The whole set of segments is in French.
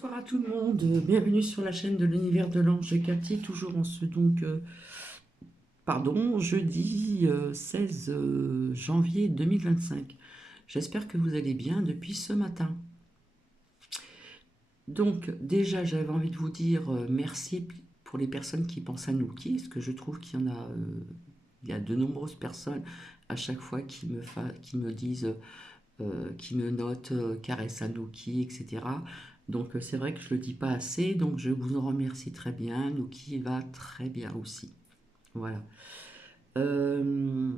Bonsoir à tout le monde, bienvenue sur la chaîne de l'univers de l'ange Cathy, toujours en ce jeudi 16 janvier 2025. J'espère que vous allez bien depuis ce matin. Donc déjà j'avais envie de vous dire merci pour les personnes qui pensent à Nookie, parce que je trouve qu'il y en a, il y a de nombreuses personnes à chaque fois qui me disent qui me note caresse à Nookie, etc. Donc c'est vrai que je le dis pas assez, donc je vous en remercie très bien. Nookie va très bien aussi. Voilà. Euh,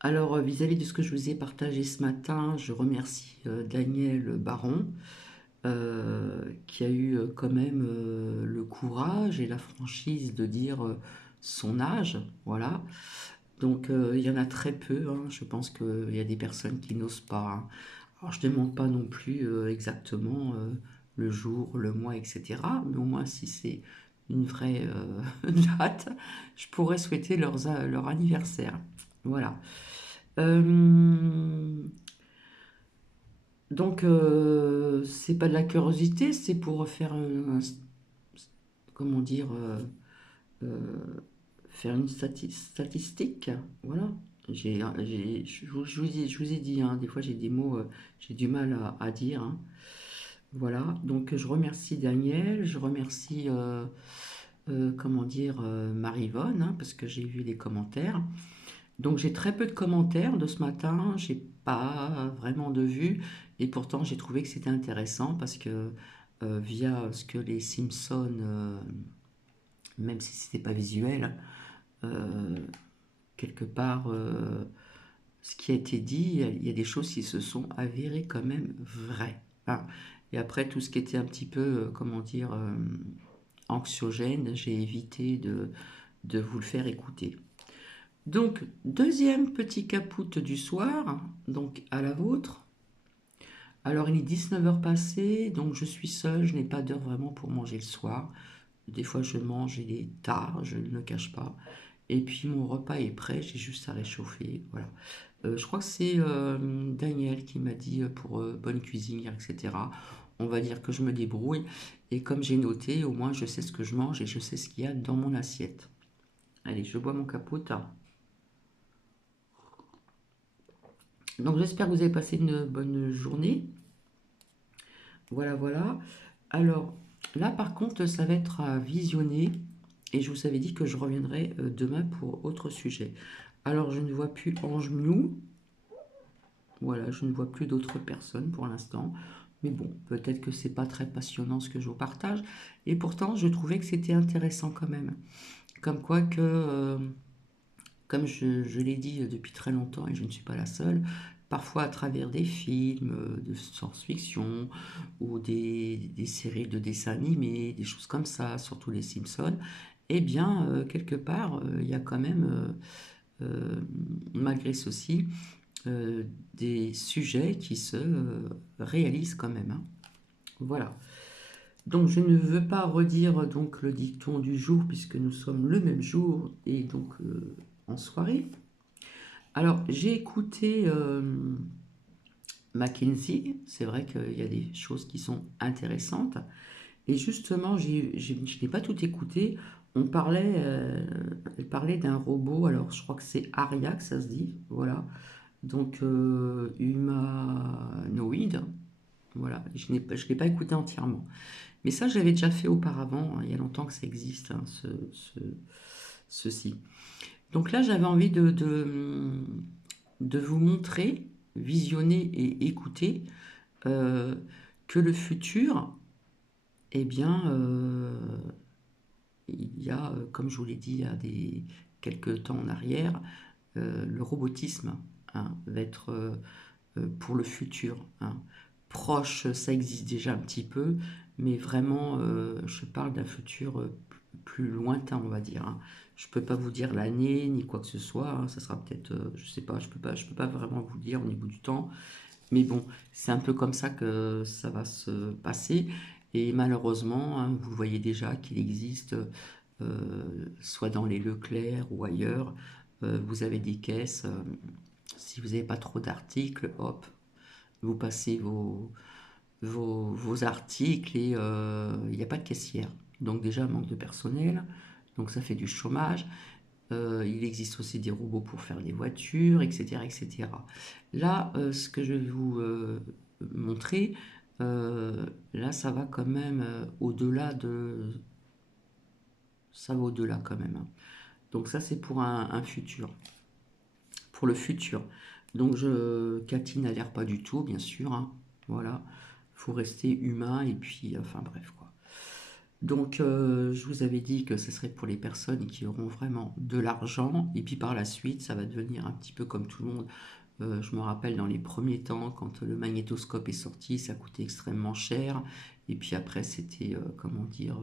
alors vis-à-vis de ce que je vous ai partagé ce matin, je remercie Daniel Baron, qui a eu quand même le courage et la franchise de dire son âge. Voilà. Donc il y en a très peu, hein. Je pense qu'il y a des personnes qui n'osent pas, hein. Alors je ne demande pas non plus exactement le jour, le mois, etc. Mais au moins si c'est une vraie date, je pourrais souhaiter leur anniversaire. Voilà. Euh, donc c'est pas de la curiosité, c'est pour faire comment dire, euh, faire une statistique, voilà. Je vous ai dit, hein, des fois j'ai des mots, j'ai du mal à dire, hein. Voilà, donc je remercie Daniel, je remercie, comment dire, Marivonne, hein, parce que j'ai vu les commentaires. Donc j'ai très peu de commentaires de ce matin, j'ai pas vraiment de vues, et pourtant j'ai trouvé que c'était intéressant parce que via ce que les Simpsons, même si c'était pas visuel, euh, quelque part, ce qui a été dit, il y a des choses qui se sont avérées quand même vraies, hein. Et après, tout ce qui était un petit peu, comment dire, anxiogène, j'ai évité de vous le faire écouter. Donc, deuxième petit capoute du soir, donc à la vôtre. Alors, il est 19 heures passées, donc je suis seule, je n'ai pas d'heure vraiment pour manger le soir. Des fois, je mange, il est tard, je ne le cache pas. Et puis, mon repas est prêt, j'ai juste à réchauffer. Voilà. Je crois que c'est Daniel qui m'a dit pour bonne cuisine, etc. On va dire que je me débrouille. Et comme j'ai noté, au moins je sais ce que je mange et je sais ce qu'il y a dans mon assiette. Allez, je bois mon capote. Donc j'espère que vous avez passé une bonne journée. Voilà, voilà. Alors là, par contre, ça va être à visionner. Et je vous avais dit que je reviendrai demain pour autre sujet. Alors, je ne vois plus Ange Miou. Voilà, je ne vois plus d'autres personnes pour l'instant. Mais bon, peut-être que c'est pas très passionnant ce que je vous partage. Et pourtant, je trouvais que c'était intéressant quand même. Comme quoi que, comme je l'ai dit depuis très longtemps et je ne suis pas la seule, parfois à travers des films de science-fiction ou des séries de dessins animés, des choses comme ça, surtout les Simpsons, eh bien, quelque part, il y a quand même, malgré ceci, des sujets qui se réalisent quand même, hein. Voilà. Donc je ne veux pas redire donc le dicton du jour puisque nous sommes le même jour et donc en soirée. Alors j'ai écouté Mackenzie, c'est vrai qu'il y a des choses qui sont intéressantes et justement je n'ai pas tout écouté. Elle parlait d'un robot, alors je crois que c'est Aria que ça se dit, voilà. Donc humanoïde, voilà. Je l'ai pas écouté entièrement. Mais ça, je l'avais déjà fait auparavant, hein, il y a longtemps que ça existe, hein, ceci. Donc là, j'avais envie de vous montrer, visionner et écouter euh, que le futur, eh bien, il y a, comme je vous l'ai dit il y a quelques temps en arrière, le robotisme, hein, va être pour le futur, hein. Proche, ça existe déjà un petit peu, mais vraiment, je parle d'un futur plus lointain, on va dire, hein. Je ne peux pas vous dire l'année ni quoi que ce soit, hein. Ça sera peut-être, je sais pas, je peux pas vraiment vous dire au niveau du temps, mais bon, c'est un peu comme ça que ça va se passer. Et malheureusement, hein, vous voyez déjà qu'il existe, soit dans les Leclerc ou ailleurs, vous avez des caisses. Si vous n'avez pas trop d'articles, hop, vous passez vos articles et il n'y a pas de caissière. Donc déjà, manque de personnel, donc ça fait du chômage. Il existe aussi des robots pour faire les voitures, etc., etc. Là, ce que je vais vous montrer, là, ça va quand même au-delà de... Ça va au-delà quand même, hein. Donc ça, c'est pour un futur. Pour le futur. Donc Cathy n'a l'air pas du tout, bien sûr, hein. Voilà. Il faut rester humain et puis, enfin bref, quoi. Donc, je vous avais dit que ce serait pour les personnes qui auront vraiment de l'argent. Et puis par la suite, ça va devenir un petit peu comme tout le monde. Je me rappelle dans les premiers temps, quand le magnétoscope est sorti, ça coûtait extrêmement cher. Et puis après, c'était, comment dire,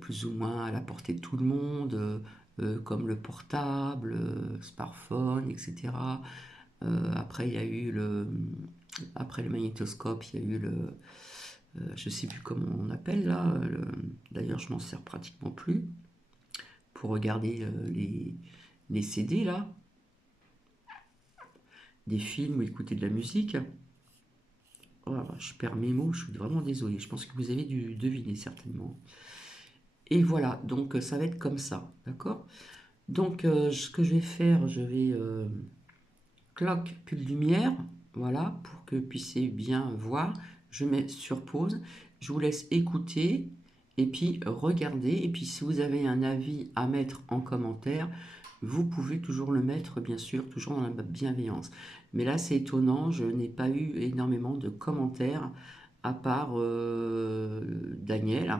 plus ou moins à la portée de tout le monde, comme le portable, smartphone, etc. Après, il y a eu après le magnétoscope, il y a eu je sais plus comment on appelle là. D'ailleurs, je m'en sers pratiquement plus pour regarder les CD là, des films ou écouter de la musique. Oh, je perds mes mots, je suis vraiment désolée. Je pense que vous avez dû deviner certainement. Et voilà, donc ça va être comme ça, d'accord? Donc ce que je vais faire, je vais cloque puis lumière, voilà, pour que vous puissiez bien voir. Je mets sur pause, je vous laisse écouter et puis regarder. Et puis si vous avez un avis à mettre en commentaire, vous pouvez toujours le mettre, bien sûr, toujours dans la bienveillance. Mais là, c'est étonnant, je n'ai pas eu énormément de commentaires à part Daniel.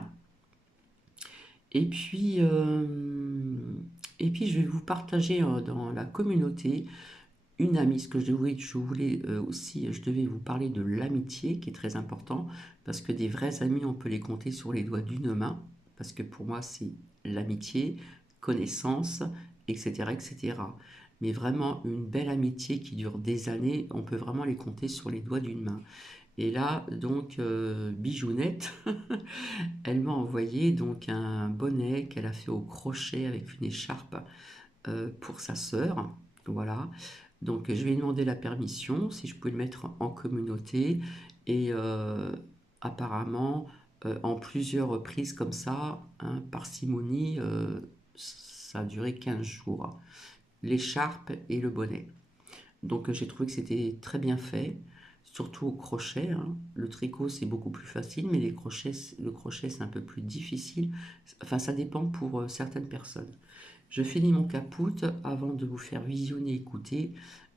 Et puis, euh, et puis, je vais vous partager dans la communauté une amie. Ce que je voulais aussi, je devais vous parler de l'amitié qui est très important parce que des vrais amis, on peut les compter sur les doigts d'une main parce que pour moi, c'est l'amitié, connaissance, etc., etc. Mais vraiment, une belle amitié qui dure des années, on peut vraiment les compter sur les doigts d'une main. Et là, donc, Bijounette, elle m'a envoyé donc un bonnet qu'elle a fait au crochet avec une écharpe pour sa sœur. Voilà. Donc je lui ai demandé la permission, si je pouvais le mettre en communauté. Et apparemment, en plusieurs reprises comme ça, hein, parcimonie, ça a duré 15 jours. L'écharpe et le bonnet. Donc j'ai trouvé que c'était très bien fait, surtout au crochet, hein. Le tricot c'est beaucoup plus facile, mais le crochet c'est un peu plus difficile. Enfin ça dépend pour certaines personnes. Je finis mon caput avant de vous faire visionner, écouter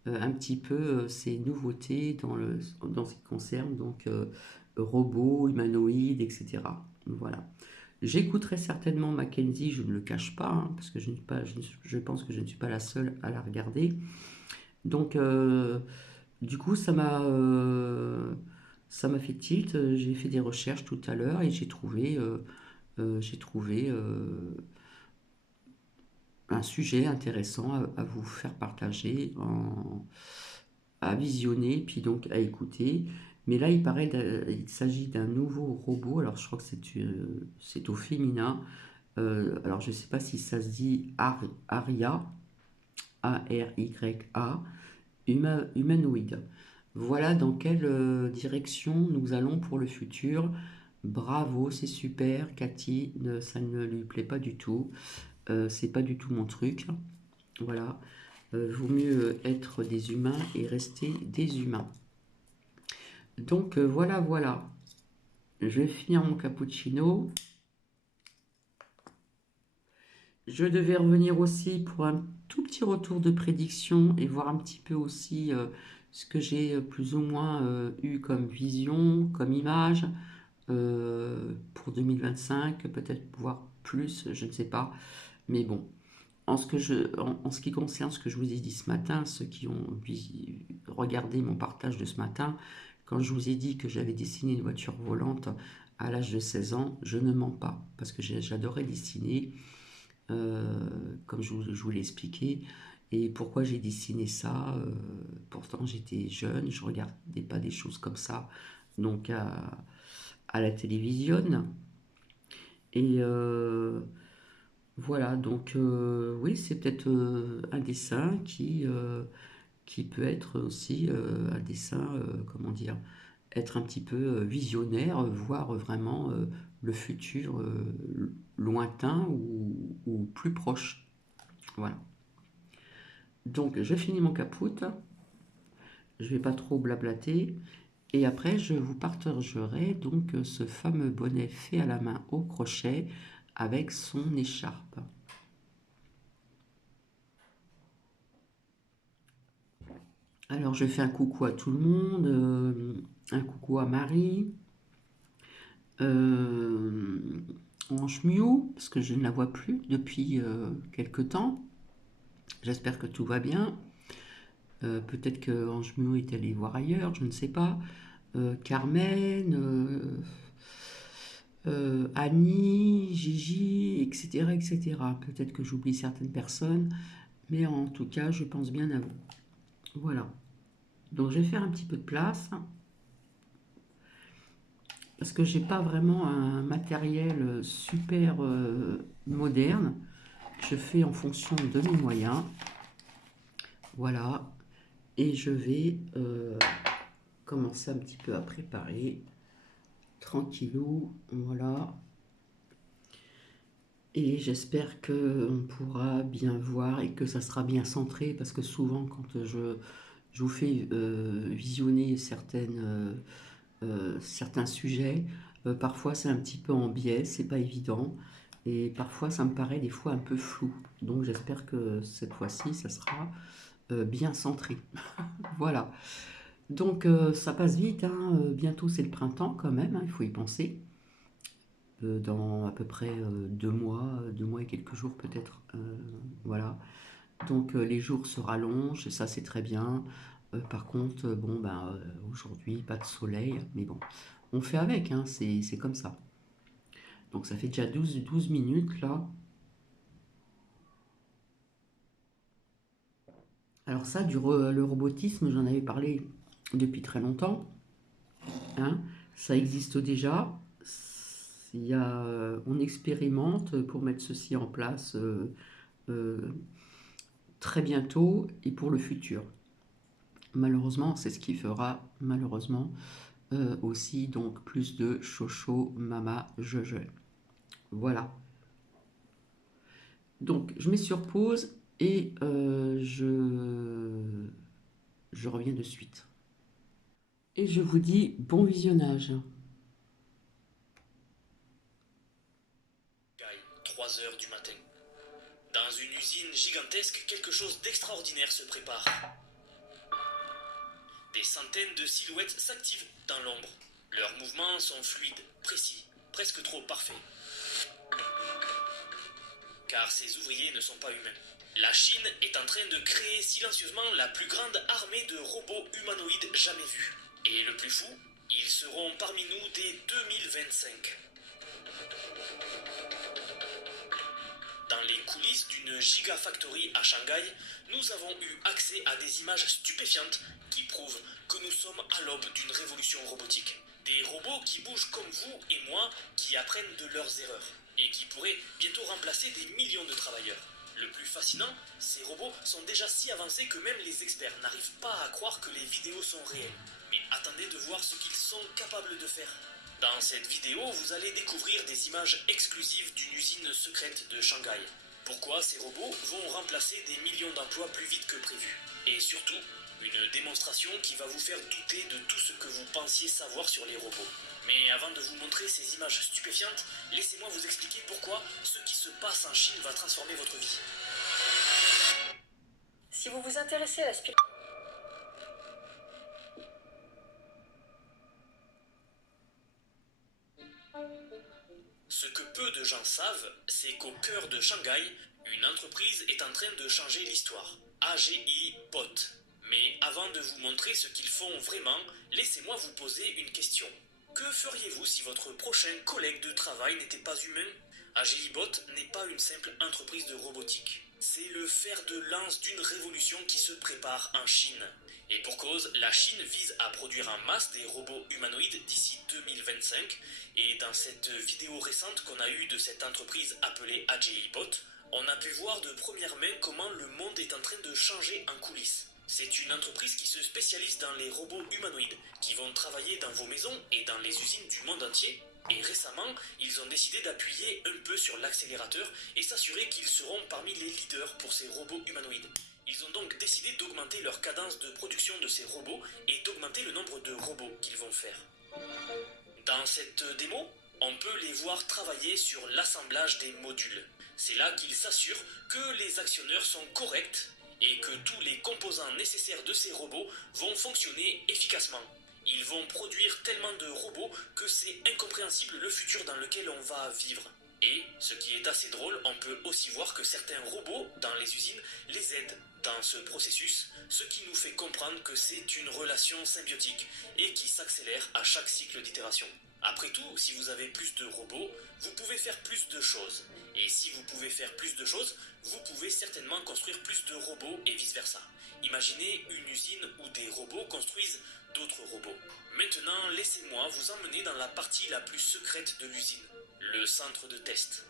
un petit peu ces nouveautés dans ce qui concerne donc robots, humanoïdes, etc. Voilà. J'écouterai certainement Mackenzie, je ne le cache pas, hein, parce que je pense que je ne suis pas la seule à la regarder. Donc, du coup, ça m'a fait tilt. J'ai fait des recherches tout à l'heure et j'ai trouvé un sujet intéressant à vous faire partager, à visionner, puis donc à écouter. Mais là, il s'agit d'un nouveau robot. Alors, je crois que c'est au féminin. Alors, je ne sais pas si ça se dit Aria, A-R-Y-A, humanoïde. Voilà dans quelle direction nous allons pour le futur. Bravo, c'est super. Cathy, ça ne lui plaît pas du tout. C'est pas du tout mon truc. Voilà. Vaut mieux être des humains et rester des humains. Donc voilà, voilà. Je vais finir mon cappuccino. Je devais revenir aussi pour un tout petit retour de prédiction et voir un petit peu aussi ce que j'ai plus ou moins eu comme vision, comme image pour 2025, peut-être voire plus, je ne sais pas. Mais bon, en ce qui concerne ce que je vous ai dit ce matin, ceux qui ont regardé mon partage de ce matin, quand je vous ai dit que j'avais dessiné une voiture volante à l'âge de 16 ans, je ne mens pas, parce que j'adorais dessiner, comme je vous l'ai expliqué. Et pourquoi j'ai dessiné ça pourtant j'étais jeune, je ne regardais pas des choses comme ça, donc à la télévision. Et voilà, donc oui, c'est peut-être un dessin qui peut être aussi un dessin, comment dire, être un petit peu visionnaire, voir vraiment le futur lointain ou plus proche. Voilà. Donc, je finis mon capoute. Je vais pas trop blablater. Et après, je vous partagerai donc ce fameux bonnet fait à la main au crochet avec son écharpe. Alors, je fais un coucou à tout le monde, un coucou à Marie, euh, Ange Miou, parce que je ne la vois plus depuis quelque temps. J'espère que tout va bien. Peut-être que Ange Miou est allé voir ailleurs, je ne sais pas. Carmen, Annie, Gigi, etc., etc. Peut-être que j'oublie certaines personnes, mais en tout cas, je pense bien à vous. Voilà. Donc, je vais faire un petit peu de place parce que j'ai pas vraiment un matériel super moderne. Je fais en fonction de mes moyens. Voilà. Et je vais commencer un petit peu à préparer tranquillou. Voilà. Et j'espère qu'on pourra bien voir et que ça sera bien centré parce que souvent quand je vous fais visionner certains sujets, parfois c'est un petit peu en biais, c'est pas évident et parfois ça me paraît des fois un peu flou. Donc j'espère que cette fois-ci ça sera bien centré. Voilà. Donc ça passe vite, hein. Bientôt c'est le printemps quand même, hein, il faut y penser. Dans à peu près 2 mois et quelques jours peut-être. Voilà. Donc les jours se rallongent, et ça c'est très bien. Par contre, bon, ben, aujourd'hui, pas de soleil, mais bon, on fait avec, hein, c'est comme ça. Donc ça fait déjà 12 minutes là. Alors ça, le robotisme, j'en avais parlé depuis très longtemps, hein. Ça existe déjà. On expérimente pour mettre ceci en place euh, très bientôt et pour le futur. Malheureusement, c'est ce qui fera malheureusement aussi donc plus de chocho, mama, je. Voilà. Donc je mets sur pause et je reviens de suite. Et je vous dis bon visionnage. 3 heures du matin. Dans une usine gigantesque, quelque chose d'extraordinaire se prépare. Des centaines de silhouettes s'activent dans l'ombre. Leurs mouvements sont fluides, précis, presque trop parfaits. Car ces ouvriers ne sont pas humains. La Chine est en train de créer silencieusement la plus grande armée de robots humanoïdes jamais vue. Et le plus fou, ils seront parmi nous dès 2025. Dans les coulisses d'une gigafactory à Shanghai, nous avons eu accès à des images stupéfiantes qui prouvent que nous sommes à l'aube d'une révolution robotique. Des robots qui bougent comme vous et moi, qui apprennent de leurs erreurs, et qui pourraient bientôt remplacer des millions de travailleurs. Le plus fascinant, ces robots sont déjà si avancés que même les experts n'arrivent pas à croire que les vidéos sont réelles. Mais attendez de voir ce qu'ils sont capables de faire. Dans cette vidéo, vous allez découvrir des images exclusives d'une usine secrète de Shanghai. Pourquoi ces robots vont remplacer des millions d'emplois plus vite que prévu. Et surtout, une démonstration qui va vous faire douter de tout ce que vous pensiez savoir sur les robots. Mais avant de vous montrer ces images stupéfiantes, laissez-moi vous expliquer pourquoi ce qui se passe en Chine va transformer votre vie. Si vous vous intéressez à la Ce que peu de gens savent, c'est qu'au cœur de Shanghai, une entreprise est en train de changer l'histoire. AGI Bot. Mais avant de vous montrer ce qu'ils font vraiment, laissez-moi vous poser une question. Que feriez-vous si votre prochain collègue de travail n'était pas humain? AGI Bot n'est pas une simple entreprise de robotique. C'est le fer de lance d'une révolution qui se prépare en Chine. Et pour cause, la Chine vise à produire en masse des robots humanoïdes d'ici 2025. Et dans cette vidéo récente qu'on a eue de cette entreprise appelée AGI Bot, on a pu voir de première main comment le monde est en train de changer en coulisses. C'est une entreprise qui se spécialise dans les robots humanoïdes, qui vont travailler dans vos maisons et dans les usines du monde entier. Et récemment, ils ont décidé d'appuyer un peu sur l'accélérateur et s'assurer qu'ils seront parmi les leaders pour ces robots humanoïdes. Ils ont donc décidé d'augmenter leur cadence de production de ces robots et d'augmenter le nombre de robots qu'ils vont faire. Dans cette démo, on peut les voir travailler sur l'assemblage des modules. C'est là qu'ils s'assurent que les actionneurs sont corrects et que tous les composants nécessaires de ces robots vont fonctionner efficacement. Ils vont produire tellement de robots que c'est incompréhensible le futur dans lequel on va vivre. Et, ce qui est assez drôle, on peut aussi voir que certains robots dans les usines les aident dans ce processus, ce qui nous fait comprendre que c'est une relation symbiotique et qui s'accélère à chaque cycle d'itération. Après tout, si vous avez plus de robots, vous pouvez faire plus de choses. Et si vous pouvez faire plus de choses, vous pouvez certainement construire plus de robots et vice-versa. Imaginez une usine où des robots construisent d'autres robots. Maintenant, laissez-moi vous emmener dans la partie la plus secrète de l'usine, le centre de test.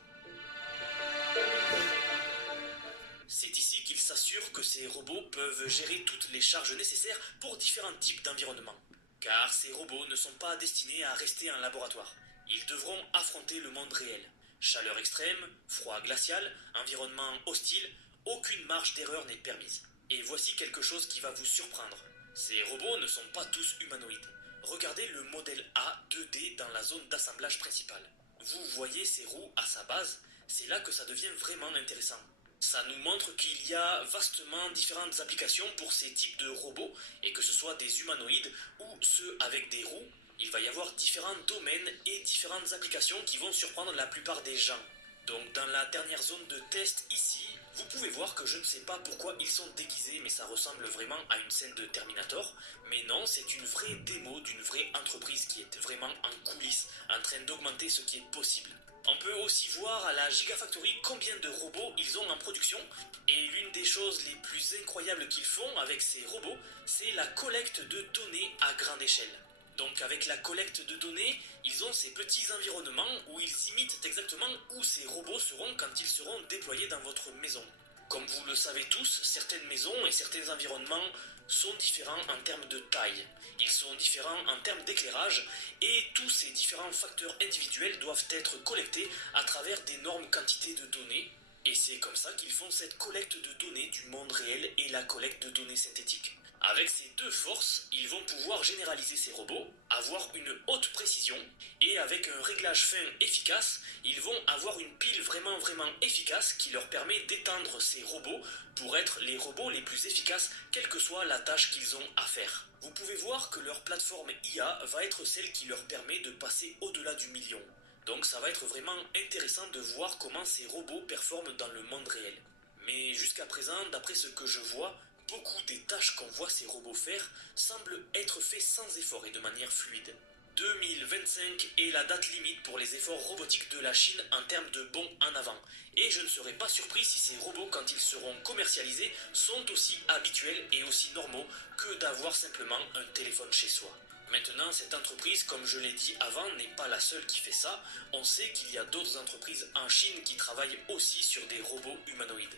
C'est ici qu'ils s'assurent que ces robots peuvent gérer toutes les charges nécessaires pour différents types d'environnements. Car ces robots ne sont pas destinés à rester en laboratoire. Ils devront affronter le monde réel. Chaleur extrême, froid glacial, environnement hostile, aucune marge d'erreur n'est permise. Et voici quelque chose qui va vous surprendre. Ces robots ne sont pas tous humanoïdes. Regardez le modèle A 2D dans la zone d'assemblage principale. Vous voyez ces roues à sa base, c'est là que ça devient vraiment intéressant. Ça nous montre qu'il y a vastement différentes applications pour ces types de robots, et que ce soit des humanoïdes ou ceux avec des roues, il va y avoir différents domaines et différentes applications qui vont surprendre la plupart des gens. Donc dans la dernière zone de test ici, vous pouvez voir que je ne sais pas pourquoi ils sont déguisés, mais ça ressemble vraiment à une scène de Terminator. Mais non, c'est une vraie démo d'une vraie entreprise qui est vraiment en coulisses, en train d'augmenter ce qui est possible. On peut aussi voir à la Gigafactory combien de robots ils ont en production. Et l'une des choses les plus incroyables qu'ils font avec ces robots, c'est la collecte de données à grande échelle. Donc avec la collecte de données, ils ont ces petits environnements où ils imitent exactement où ces robots seront quand ils seront déployés dans votre maison. Comme vous le savez tous, certaines maisons et certains environnements sont différents en termes de taille. Ils sont différents en termes d'éclairage et tous ces différents facteurs individuels doivent être collectés à travers d'énormes quantités de données. Et c'est comme ça qu'ils font cette collecte de données du monde réel et la collecte de données synthétiques. Avec ces deux forces, ils vont pouvoir généraliser ces robots, avoir une haute précision, et avec un réglage fin efficace, ils vont avoir une pile vraiment efficace qui leur permet d'étendre ces robots pour être les robots les plus efficaces, quelle que soit la tâche qu'ils ont à faire. Vous pouvez voir que leur plateforme IA va être celle qui leur permet de passer au-delà du million. Donc ça va être vraiment intéressant de voir comment ces robots performent dans le monde réel. Mais jusqu'à présent, d'après ce que je vois, beaucoup des tâches qu'on voit ces robots faire semblent être faits sans effort et de manière fluide. 2025 est la date limite pour les efforts robotiques de la Chine en termes de bond en avant. Et je ne serais pas surpris si ces robots, quand ils seront commercialisés, sont aussi habituels et aussi normaux que d'avoir simplement un téléphone chez soi. Maintenant, cette entreprise, comme je l'ai dit avant, n'est pas la seule qui fait ça. On sait qu'il y a d'autres entreprises en Chine qui travaillent aussi sur des robots humanoïdes.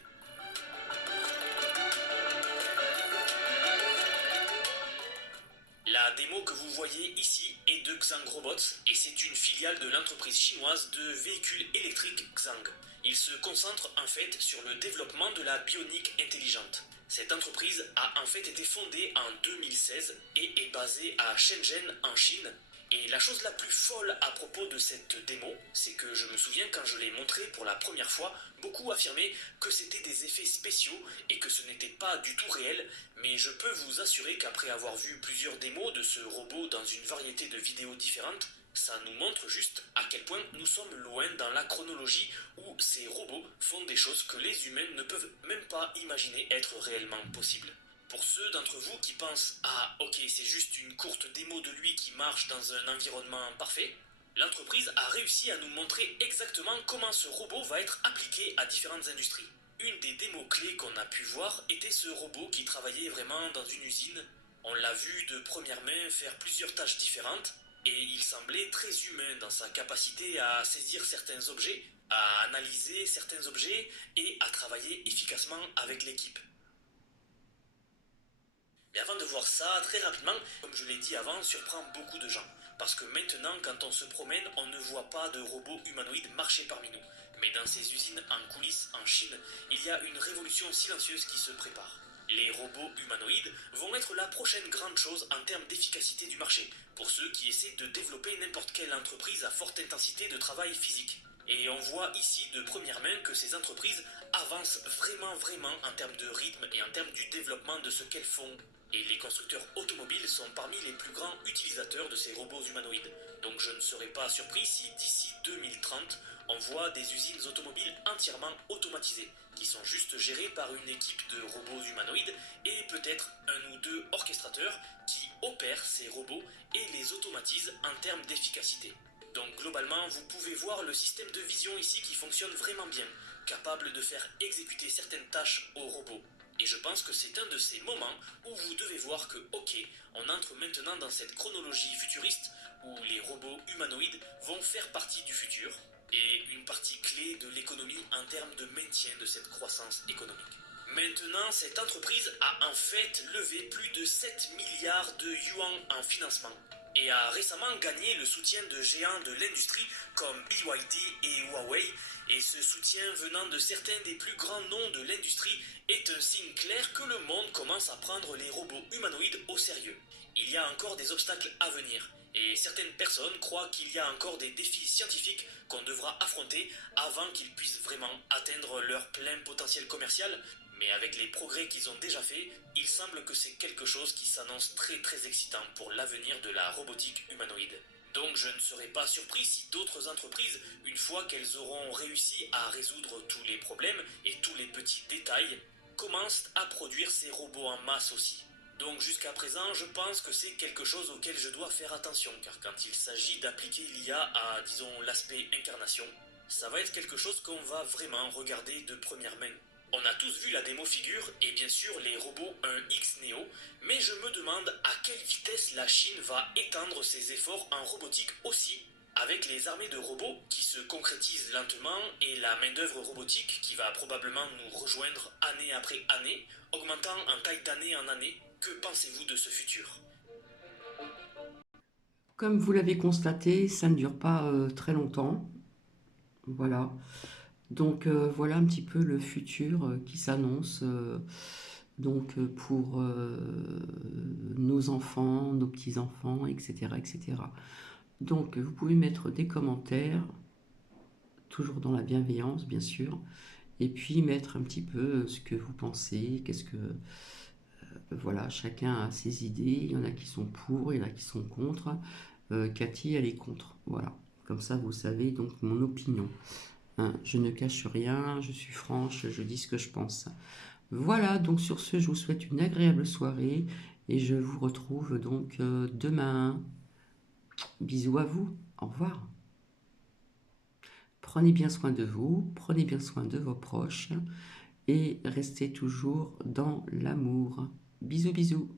La démo que vous voyez ici est de Xang Robots et c'est une filiale de l'entreprise chinoise de véhicules électriques Xang. Il se concentre en fait sur le développement de la bionique intelligente. Cette entreprise a en fait été fondée en 2016 et est basée à Shenzhen en Chine. Et la chose la plus folle à propos de cette démo, c'est que je me souviens quand je l'ai montrée pour la première fois, beaucoup affirmaient que c'était des effets spéciaux et que ce n'était pas du tout réel, mais je peux vous assurer qu'après avoir vu plusieurs démos de ce robot dans une variété de vidéos différentes, ça nous montre juste à quel point nous sommes loin dans la chronologie où ces robots font des choses que les humains ne peuvent même pas imaginer être réellement possibles. Pour ceux d'entre vous qui pensent « Ah, ok, c'est juste une courte démo de lui qui marche dans un environnement parfait », l'entreprise a réussi à nous montrer exactement comment ce robot va être appliqué à différentes industries. Une des démos clés qu'on a pu voir était ce robot qui travaillait vraiment dans une usine. On l'a vu de première main faire plusieurs tâches différentes, et il semblait très humain dans sa capacité à saisir certains objets, à analyser certains objets et à travailler efficacement avec l'équipe. Mais avant de voir ça, très rapidement, comme je l'ai dit avant, surprend beaucoup de gens. Parce que maintenant, quand on se promène, on ne voit pas de robots humanoïdes marcher parmi nous. Mais dans ces usines en coulisses en Chine, il y a une révolution silencieuse qui se prépare. Les robots humanoïdes vont être la prochaine grande chose en termes d'efficacité du marché, pour ceux qui essaient de développer n'importe quelle entreprise à forte intensité de travail physique. Et on voit ici de première main que ces entreprises avancent vraiment en termes de rythme et en termes du développement de ce qu'elles font. Et les constructeurs automobiles sont parmi les plus grands utilisateurs de ces robots humanoïdes. Donc je ne serais pas surpris si d'ici 2030, on voit des usines automobiles entièrement automatisées, qui sont juste gérées par une équipe de robots humanoïdes et peut-être un ou deux orchestrateurs qui opèrent ces robots et les automatisent en termes d'efficacité. Donc globalement, vous pouvez voir le système de vision ici qui fonctionne vraiment bien, capable de faire exécuter certaines tâches aux robots. Et je pense que c'est un de ces moments où vous devez voir que, ok, on entre maintenant dans cette chronologie futuriste où les robots humanoïdes vont faire partie du futur et une partie clé de l'économie en termes de maintien de cette croissance économique. Maintenant, cette entreprise a en fait levé plus de 7 milliards de yuan en financement et a récemment gagné le soutien de géants de l'industrie comme BYD et Huawei, et ce soutien venant de certains des plus grands noms de l'industrie est un signe clair que le monde commence à prendre les robots humanoïdes au sérieux. Il y a encore des obstacles à venir, et certaines personnes croient qu'il y a encore des défis scientifiques qu'on devra affronter avant qu'ils puissent vraiment atteindre leur plein potentiel commercial, mais avec les progrès qu'ils ont déjà faits, il semble que c'est quelque chose qui s'annonce très excitant pour l'avenir de la robotique humanoïde. Donc je ne serais pas surpris si d'autres entreprises, une fois qu'elles auront réussi à résoudre tous les problèmes et tous les petits détails, commencent à produire ces robots en masse aussi. Donc jusqu'à présent, je pense que c'est quelque chose auquel je dois faire attention, car quand il s'agit d'appliquer l'IA à, disons, l'aspect incarnation, ça va être quelque chose qu'on va vraiment regarder de première main. On a tous vu la démo figure et bien sûr les robots 1X Neo, mais je me demande à quelle vitesse la Chine va étendre ses efforts en robotique aussi, avec les armées de robots qui se concrétisent lentement et la main-d'œuvre robotique qui va probablement nous rejoindre année après année, augmentant en taille d'année en année. Que pensez-vous de ce futur? Comme vous l'avez constaté, ça ne dure pas très longtemps. Voilà. Donc voilà un petit peu le futur qui s'annonce pour nos enfants, nos petits-enfants, etc., etc. Donc vous pouvez mettre des commentaires, toujours dans la bienveillance bien sûr, et puis mettre un petit peu ce que vous pensez, qu'est-ce que... voilà, chacun a ses idées, il y en a qui sont pour, il y en a qui sont contre. Cathy, elle est contre, voilà. Comme ça, vous savez donc mon opinion. Hein, je ne cache rien, je suis franche, je dis ce que je pense. Voilà, donc sur ce, je vous souhaite une agréable soirée et je vous retrouve donc demain. Bisous à vous, au revoir. Prenez bien soin de vous, prenez bien soin de vos proches et restez toujours dans l'amour. Bisous, bisous.